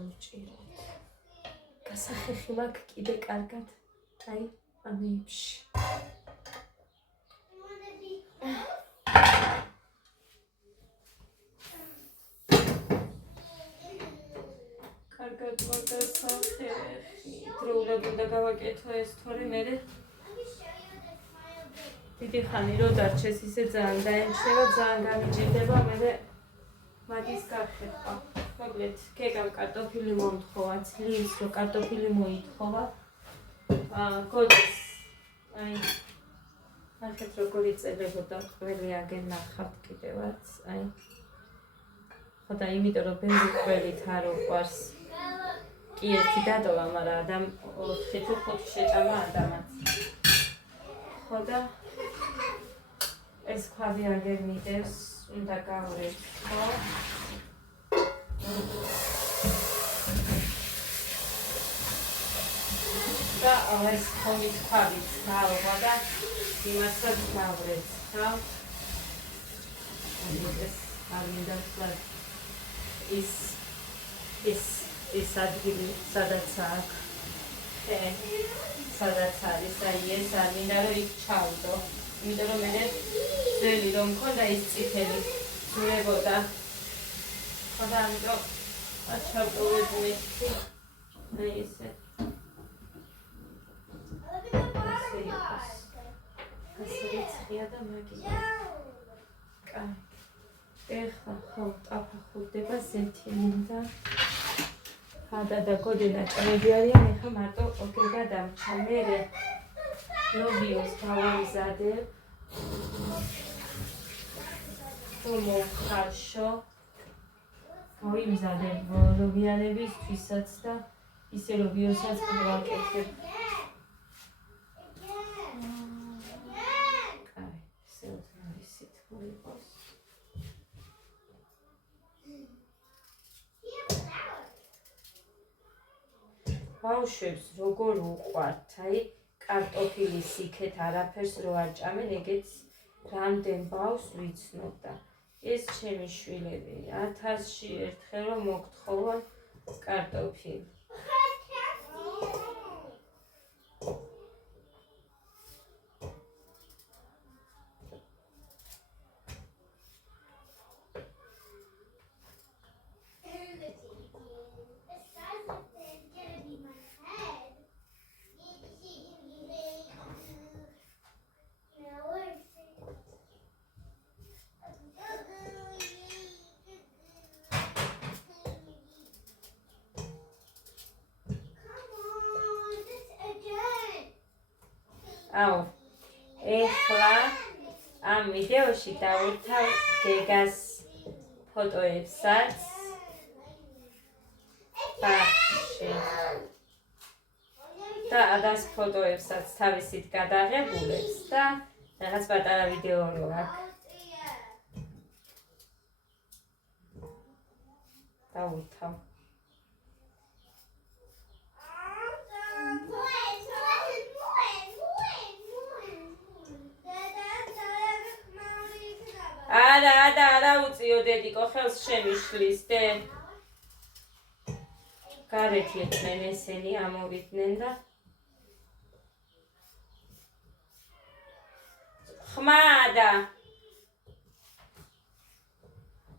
დავჭიროთ. გასახეხი მაქვს კიდე კარგად. აი, ამებში. კარგად მოგასახეხი. დროულად უნდა გავაკეთო ეს თორე მერე დიდი ხანი რო დარჩეს ისე ძალიან დაემჩნევა, ძალიან გამიჭირდება მერე მაგის გახეთყვა. მოკლედ, კეკამ კარტოფილი მომთხოვა, ცლის რო კარტოფილი მოითხოვა. გოდის აი ნახეთ როგორი წერებოდა ყველი აგენ ნახავთ კიდევაც აი ხო და იმიტომ რომ ბევრი ყველით არ უყვარს კი ერთი დატოვა მაგრამ ადამ 4-5 შეჭამა ადამიანს ხო და ეს ქვაბი აგერ მიდევს უნდა გავრეთ ხო და ეს ხომით ქვაბით გავა და იმასაც გავრეთ ხო ეს ამინდა ის ადგილი სადაც აქვს სადაც არის აი ეს ამინდა რომ იქ ჩავდო იმიტომ რომ მე ძველი რომ მქონდა ის წითელი ძურებოდა ხო და ამიტომ აჩავდოვებული აი ესე გასრიცხია და მაგია კაი ეხლა ხო ტაფახურდება ზეთინდა ხადა და გოდენა ჭამები არიან ეხლა მარტო ოკედა დამჩა მერე ლობიოს გავამზადებ მომხარშო მოიმზადებ ლობიანებისთვისაც და ისე ლობიოსაც ვაკეთებ კაი ესე ისეთ მოიყოს ბავშვებს როგორ უყვართ, აი კარტოფილის იქეთ არაფერს რო არ ჭამენ, ეგეც რამდენ ბავშვს ვიცნობ და ეს ჩემი შვილები 1000-ში ერთხელ რომ მოგთხოვონ კარტოფილი. აუ, ეხლა ამ ვიდეოში დავუთავ გეგას ფოტოებსაც ბაღში და ადას ფოტოებსაც თავისით გადაღებულებს და რაღაც პატარა ვიდეო რო აქვს დავუთავ არა უწიო დედიკო ხელს შემიშლის დე გარეთ იყვნენ ესენი ამოვიდნენ და ხმადა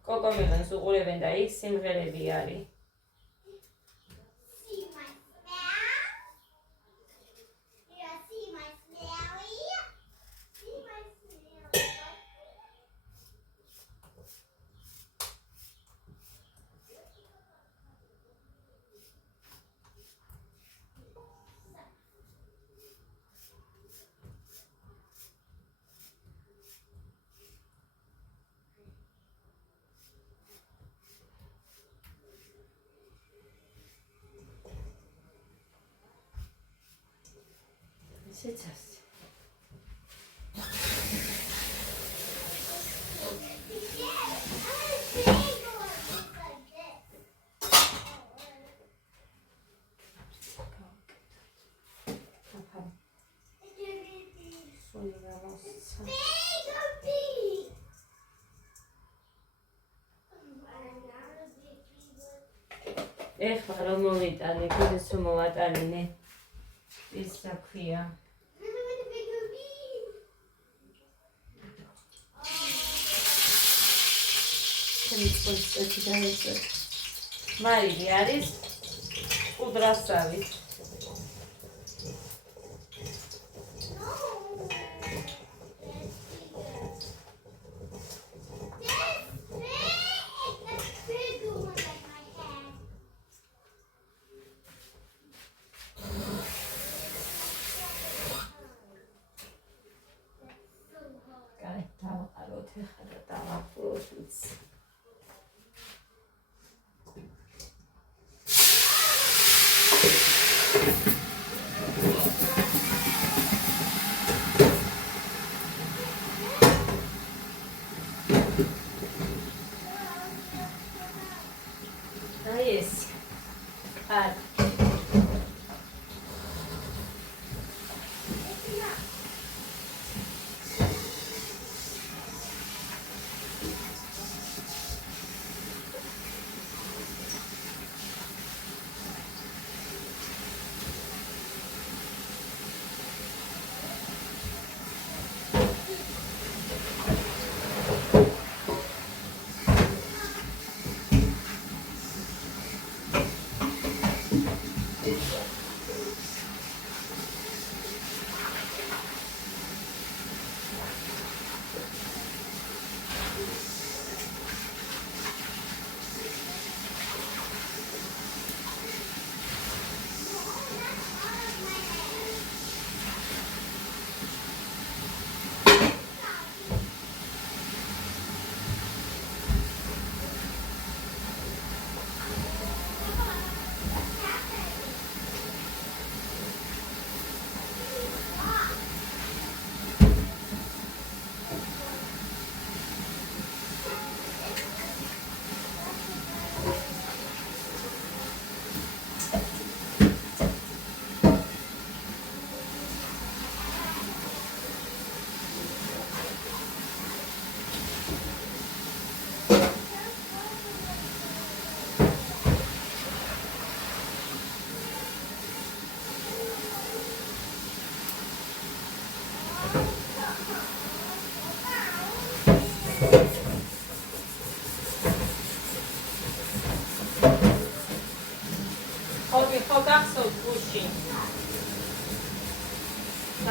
კოკომელანს უყურებენ და იქ სიმღერები არის Сейчас. ეხლა რომ მოვიტანე, კიდეც რომ მოვატანინე. ის რა ქვია? მარილი არის უდრასავით. კაი, დავაყაროთ ეხლა და დავაყროთ ვიცი. ეს არ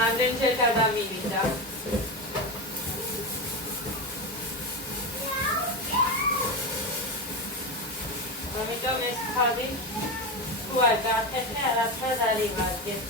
რამდენჯერ გადავივიდა. ამიტომ ეს თავი თუ არ გახეთე, არაფრად არ იმარგე.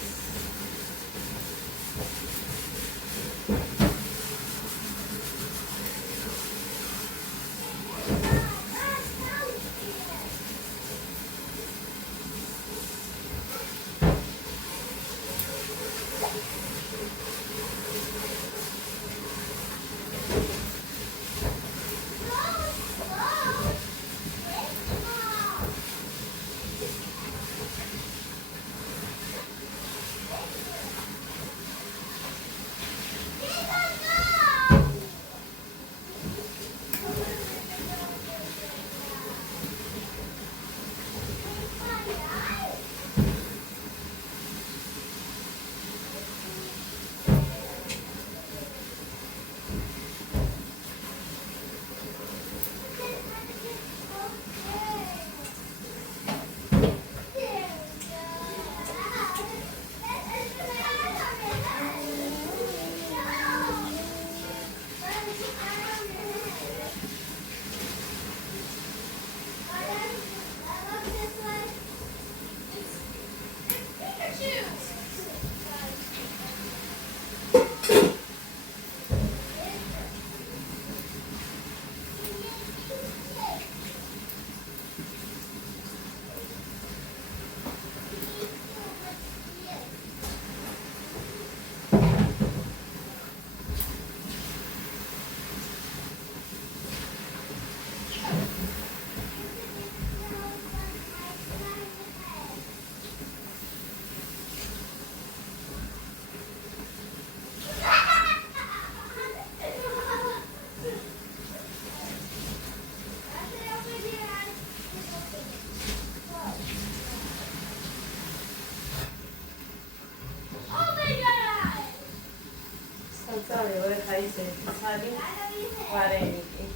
ახალი ვარენიკი.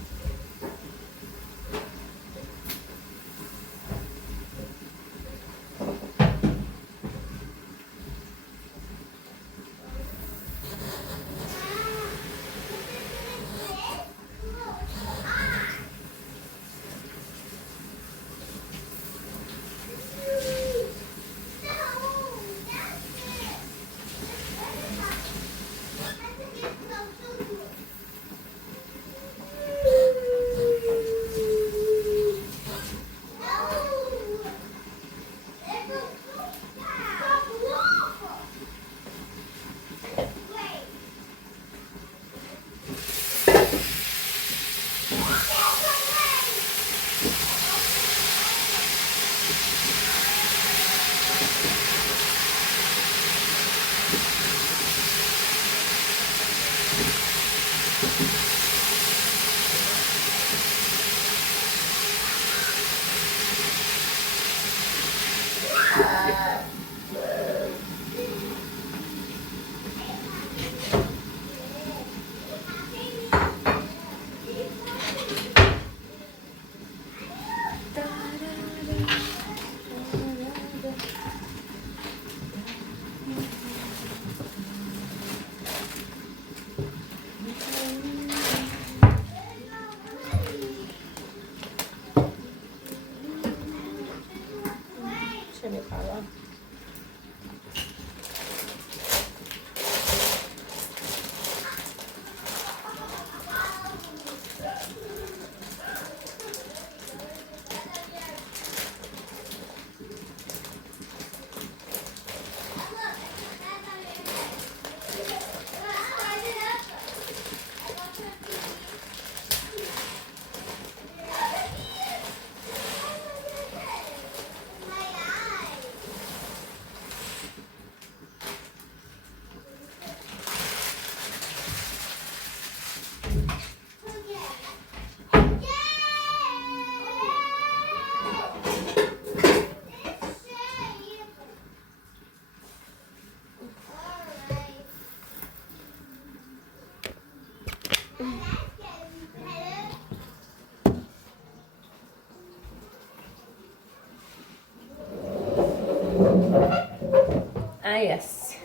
აი ასე.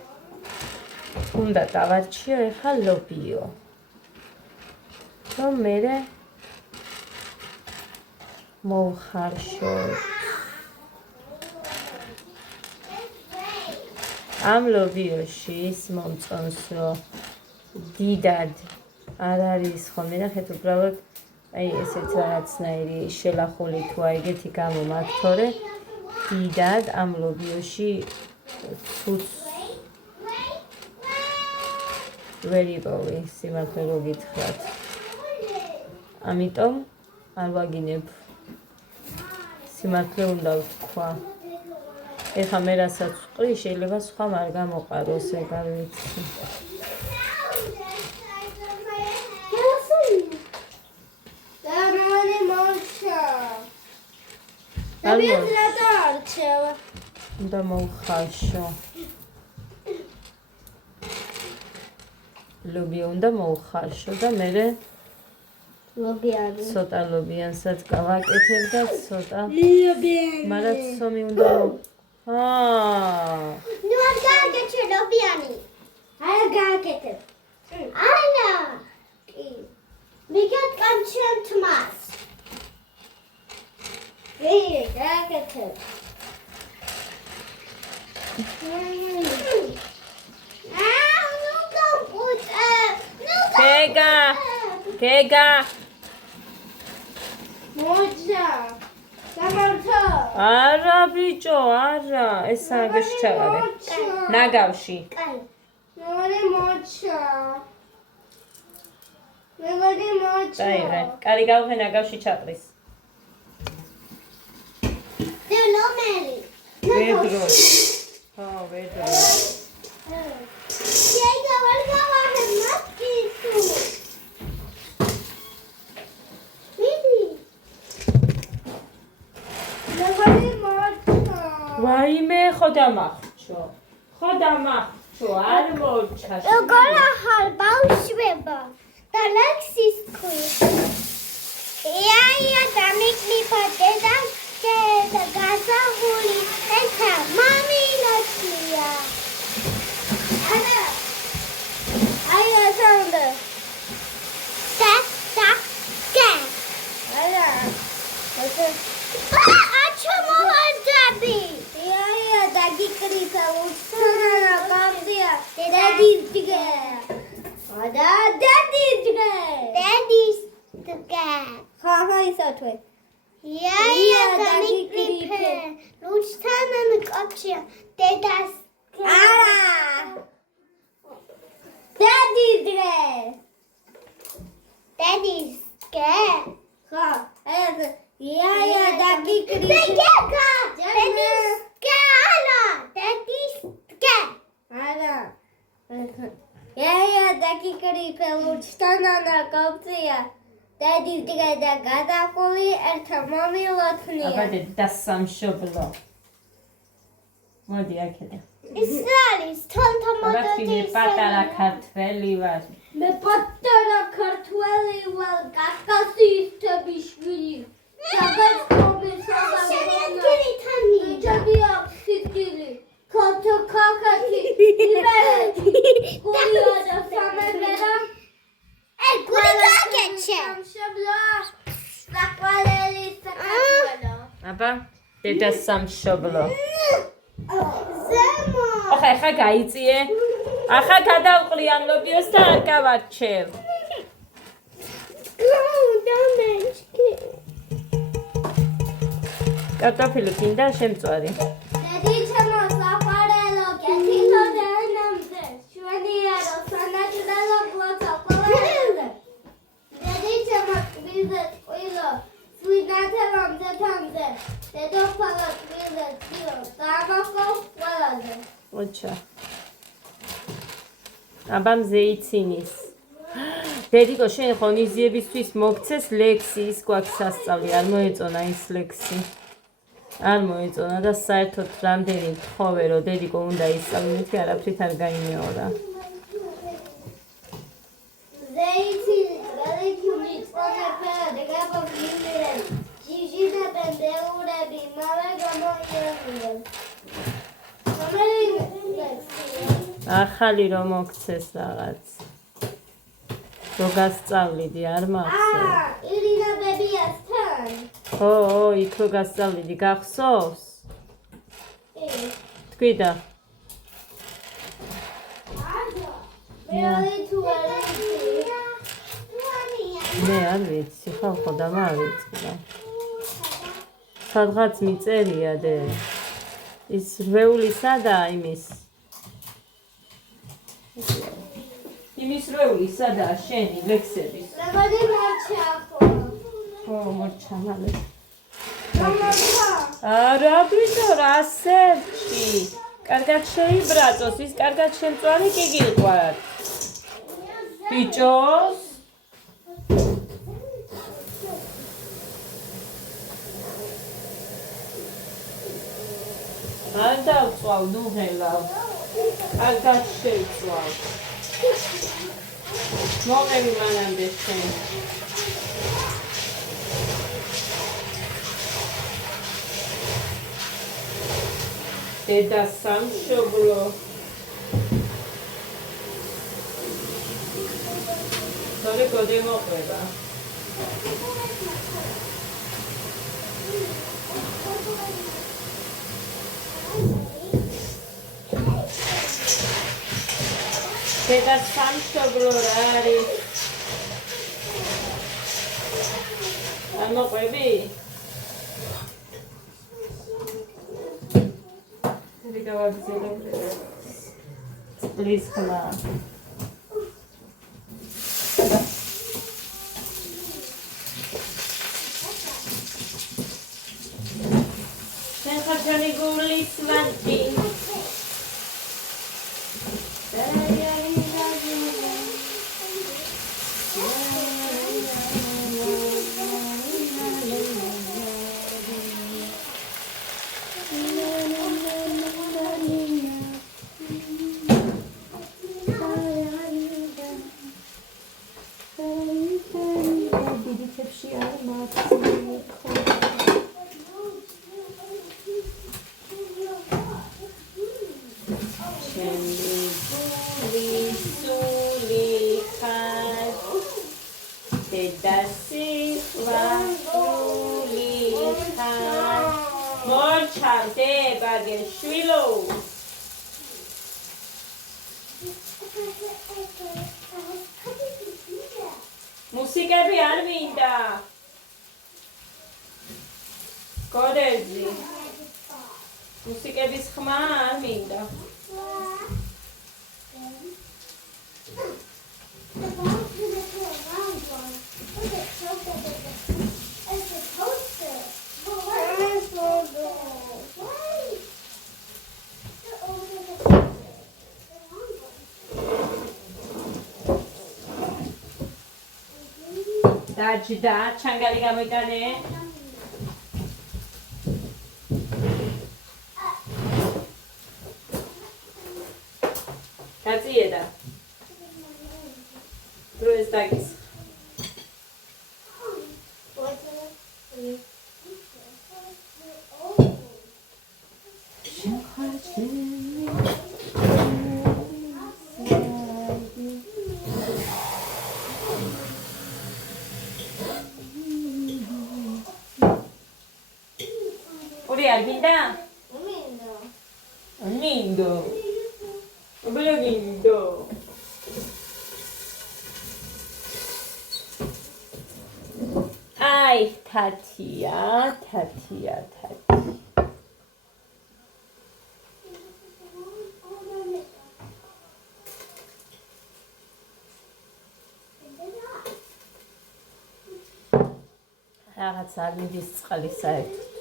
უნდა დავარჩიო ეხლა ლობიო. რომ მერე მოვხარშოთ. ამ ლობიოში ის მომწონს, რომ დიდად არ არის ხოლმე, ნახეთ უბრალოდ აი ესეც რაღაცნაირი შელახული თუ აიგეთი გამომაქვს, თორე დიდად ამ ლობიოში ცუც ვერ იპოვი სიმართლე რო გითხრათ. ამიტომ არ ვაგინებ. სიმართლე უნდა ვთქვა. ეხლა მე რასაც ვყრი, შეიძლება სხვამ არ გამოყაროს, ეგ არ ვიცი. უნდა მოვხარშო. ლობია უნდა მოვხარშო და მერე ცოტა ლობიანსაც გავაკეთებ და ცოტა მაგრამ ცომი უნდა ნუ არ გააკეთე ლობიანი. არ გააკეთებ. არა. მიგეთ კანჩენ თმას. გააკეთებ. გეგა მოძა გამართა არა ბიჭო არა ეს ნაგავში ჩავარე ნაგავში ნორე მოჩა მეგოდი მოჩა დაიღე კარი გავხე ნაგავში ჩაყრის დელომერი ვედრო ხო ვედრო შეიძლება ვერ გავახე მათკიცუ ვაიმე ხოდამახჩო არ მოჩა როგორ ახალ ბავშვება Alexis quiz. Ja, damit liefert das Geld, Gasahuli, Etta, Mami, Latia. Anna. Anna, sound. Tak. Anna. Acha mohon Dabi. Ja, Dagi krita, Utsana, Kamsia, Daddy's together. Daddy's together. How is that way? Ja, damit liefert. Utsana, Kamsia, Daddy's together. Daddy's together. Daddy's together. Ja, Dagi krita. Ja, daqui cripe, Luciana na Capsia. Daddy together, Gadafoli, and Tamami Lotnia. აბა და სამშობლო. მოდი აქედე. Israelis, აბა თქვი პატარა ქართველი ვარ. Me patara kartveli val kakasi tabishvili. Sabat komisada. Şeretkili tani. Jabiya fikili. Kato kakati. İberet. Kuriyada samebera. Kuriga geçe. Samşabla. Sakvaleli sakatwelo. აბა და სამშობლო. Zemo. ახლა გაიწიე. ახლა გადავყრი ამ ლობიოს და არ გავარჩევ. კარტოფილი კიდე შემწვარი. Daddy chamo safarelo, ketilo denamze. Shveniero, sanachudalo glota, polele. Daddy chamo kvizet, oilo. Svinate vamze tamze. Dedo pala kvizet, tio. Tamako, polele. ოჩა. აბა მზეიცინის. დედიკო შენ ხონიზიებისთვის მოგცეს ლექსი, ის გვაქვს სასწავლი, არ მოეწონა ის ლექსი. არ მოეწონა და საერთოდ რამდენი თხოვე რომ დედიკო უნდა ისწავლო, მეთქი არაფრით არ გაიმეორა. Zeiti, galekuni, tsonapera, degaba vimire. Jijina bendeurები, მალე გამოიერებდნენ. ახალი რომ მოგცეს რაღაც. რო გასწავლიდი არ მახსოვს. ირინა ბებიასთან. ო, იქ რო გასწავლიდი, გახსოვს? თქვი და. მე თუ არ ვიცი. მე არ ვიცი, ხალხო და მავიწყდა. სადღაც მიწერია დე. ის რვეული სადაა იმის? იმის რვეული სადაა შენი ლექსების? როგორი მარჩა ხო? ო, მორჩა მალე. მამაცა. არა, ბიჭო, რა სერჩი? კარგად შეიბრაწოს, ის კარგად შემწვარი კი გიყვართ. ბიჭოს? არ დავწვალ, ნუ ღელავ. კარგად შეიცვალ. მოყევი მანამდე შენ. დედა სამშობლო. თორე გოდე მოყვება. დედა სამშობლო რა არის? არ მოყვები? Please come on. Sen kaçani gulis vanti. ჩემი გული სული ხარ დედა სიყვარული ხარ მოჩავდება გეშვილო მუსიკები არ მინდა გოდერძი მუსიკების ხმა არ მინდა დაჯდა ჩანგალი გამოიტანე გაწიედა დროის დაგის 우리 알빈다? 언니인도 블로깅도 아이 타티야 타티 რაღაც არ მიდის წყალი საერთოდ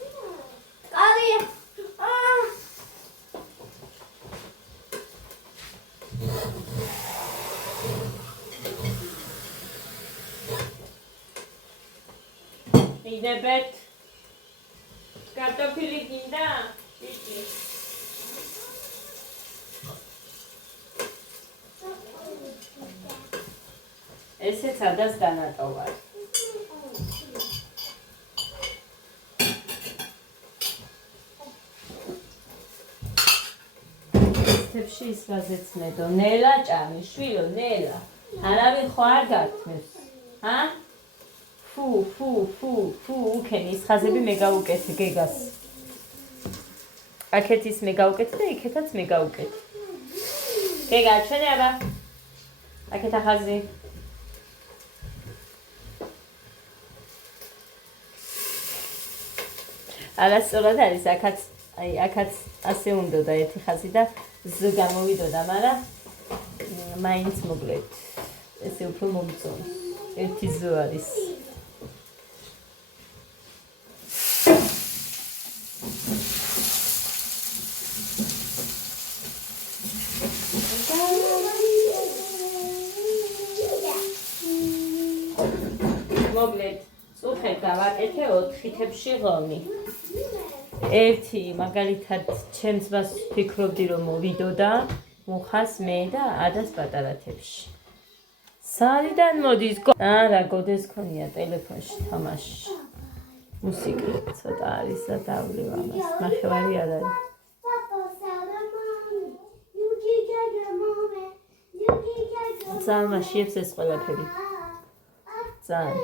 იდებეთ კარტოფილი გინდა? ვიჭი ესეც ადას დანატოვარ თებში ის გაზეცნედო ნელა ჭამი შვილო ნელა არავინ ხო არ გართმევს ფუ უკენი ის ხაზები მე გავუკეთე გეგას აქეთ ის მე გავუკეთე და იქეთაც მე გავუკეთე გეგა ჩვენება აქეთ ახაზი არასწორად არის აქაც ასე უნდოდა ერთი ხაზი და ზ გამოვიდოდა მაგრამ მაინც მოგლეთ ესე უფრო მომწონს ერთი ზ არის მოგლეთ წუხეთ გავაკეთე 4 თებში ღომი ერთი მაგალითად ჩემს მას ფიქრობდი რომ მოვიდოდა მუხას მე და ადას პატარა თებში საიდან მოდის არა გოდეს ქონია ტელეფონში თამაში მუსიკა ცოტა არის და დავლევ ამას ნახევარი არ არის ძალიან შეებს ეს ყველაფერი ძალიან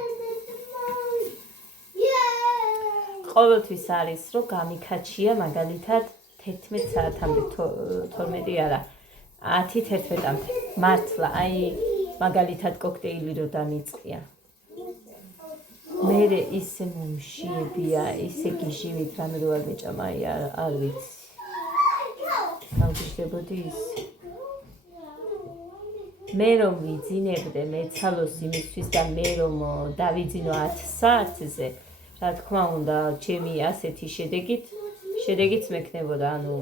ყოველთვის არის რომ გამიქაჩია მაგალითად 11 საათამდე 12 არა 10-11-მდე მართლა აი მაგალითად კოქტეილი რო დამიწყია მერე ისე მომშიებია ისე გიჟივით რამე რო არ მეჭამა აი არ ვიცი გავგიჟდებოდი ის მე რომ ვიძინებდე მეცალოს იმისთვის და მე რომ დავიძინო 10 საათზე რა თქმა უნდა ჩემი ასეთი შედეგიც მექნებოდა ანუ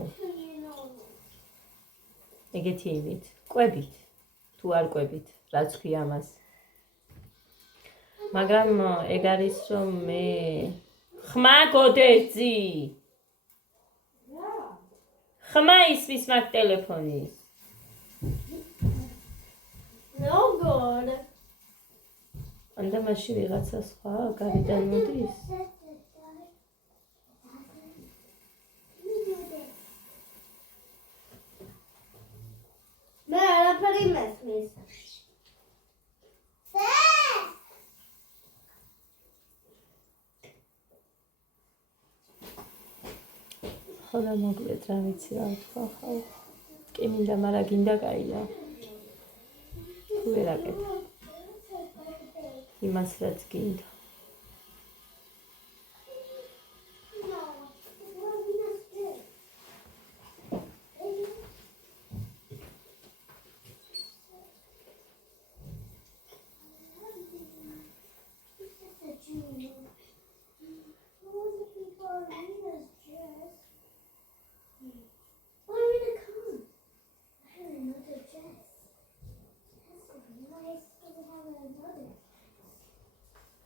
ეგეთი იმით ყვებით თუ არ ყვებით რაც ქვია ამას მაგრამ ეგ არის რომ მე ხმა გოდერძი ხმა ისმის მაგ ტელეფონის No good. ანდა მაშინ ვიღაცა სხვა გარედან მოდის ხოდა მოკლედ რა ვიცი რა ვთქვა ხალ. კი მინდა, მაგრამ გინდა კაია. თუ ვერ აკეთებ. იმას რაც გინდა.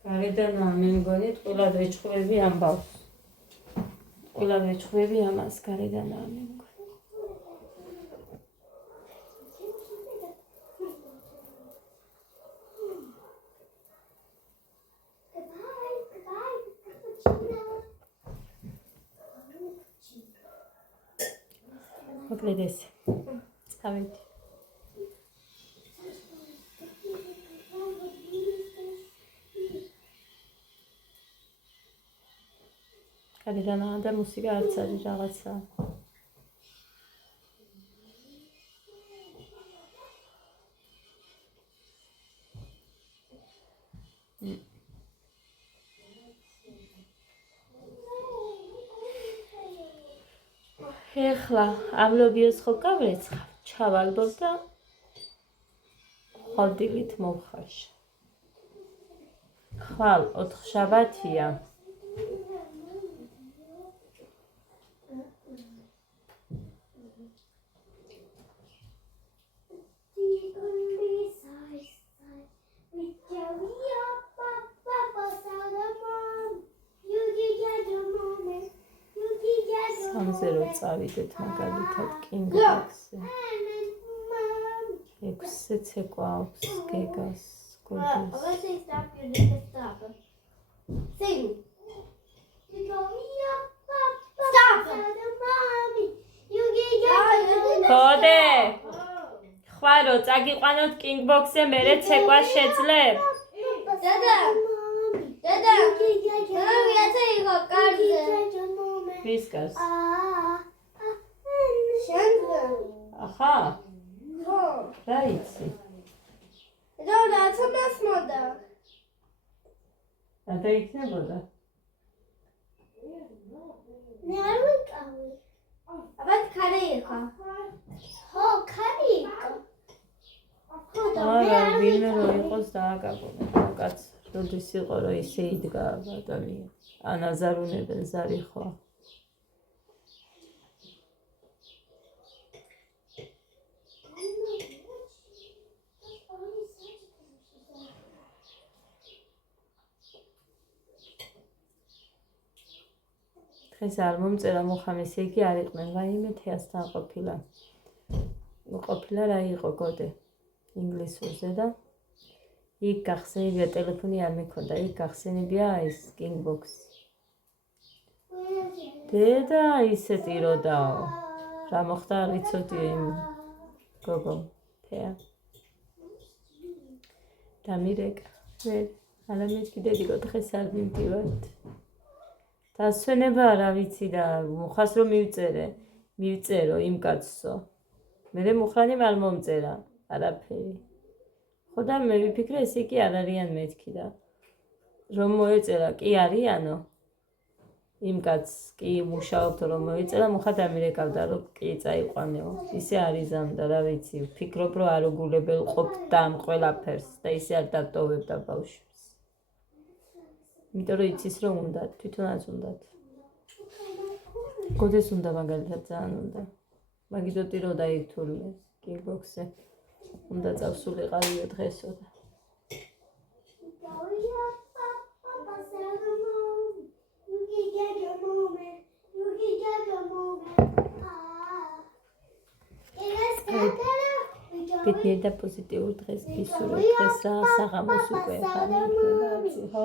გარედან მე მგონი ყველა ვეჭხვები ამბავს. ყველა ვეჭხვები ამას გარედან მე მგონი. მოკლედ ეს. წავედი. გარედან და მუსიკა არც არის რაღაცა. ეხლა ამლობიოს ხო გავრეცხავ, ჩავალბობ და ხალდილით მოვხარშ. ხვალ 4 შაბათია. სამზე წავიდეთ მაგალითად კინგბოქსზე. 6-ზე ცეკვა აქვს გეგას, გოდეს. გოდე! ხვარო, წაგიყვანოთ კინგბოქსზე, მერე ცეკვა შეძლებ? დედა, ვიაცა იყო კარზე. ვის კარს? შენგან. ახა? ხო. რა იცი? რაცა მასმოდა. რა დაიქნებოდა? მე არ ვიყავი. აბა ქარი იყო. ხო, ქარი იყო. ხო, და მე არ ვინმე რო იყოს დააკარგო. კაც, როდის იყო რომ ისე იდგა ადამიანი. ანაზარუნებელ ზარი ხო? დღეს არ მომწერა მუხამ, ესე იგი არ იყვნენ, რაიმე თეასთან ყოფილა. ყოფილა რა იყო გოდე ინგლისურზე და იქ გახსენებია, ტელეფონი არ მექონდა, იქ გახსენებია ეს კინგბოქსი. დედა ისე ტიროდაო. რა მოხდა არ ვიცოდი იმ გოგომ თეა. დამირეკა. მე არა მეთქი დედიკო დღეს არ მიმდივართ. დასვენება რა ვიცი და მუხას რომ მივწერო იმ კაცსო. მე მუხრანი არ მომწერა არაფერი. ხო და მე ვიფიქრე ესე კი არ არიან მეთქი და რომ მოეწერა კი არიანო. იმ კაცს კი მუშაობთ რომ მოეწერა მუხა დამირეკავდა რომ კი წაიყვანეო. ისე არიზამდა რა ვიცი ვფიქრობ რომ არ უგულებელ ყოფდა ამ ყველაფერს და ისე არ დატოვებდა ბავშვს. იმიტომ რომ იცის რომ უნდა, თვითონაც უნდათ. გოდეს უნდა მაგალითად ძალიან უნდა. მაგითო ტიროდა იქ თურმე კინგბოქსზე. უნდა წავსულიყავიო დღესო და. ბედნიერ და პოზიტიურ დღეს გისურვებ. დღეს საღამოს უკვე ხარ იქნება, ხო?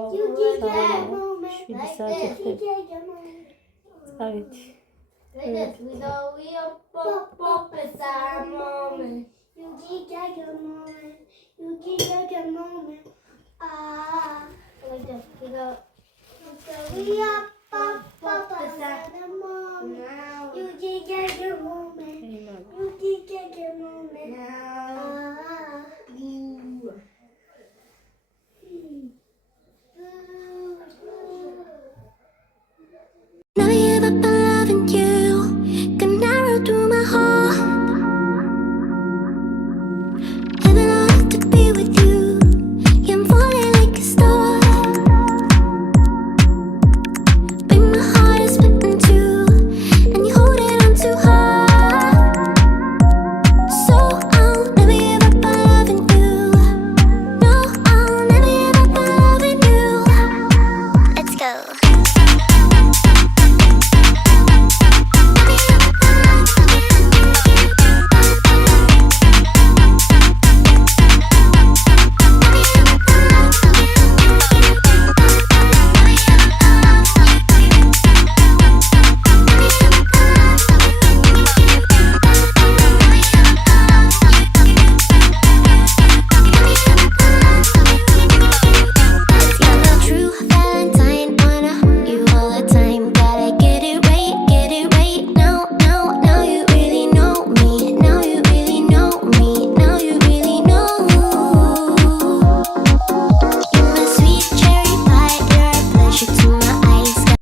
7 საათი ხდება. წავედი. Let's we pop a moment. You get your moment. You get your moment. Like that. We pop a moment.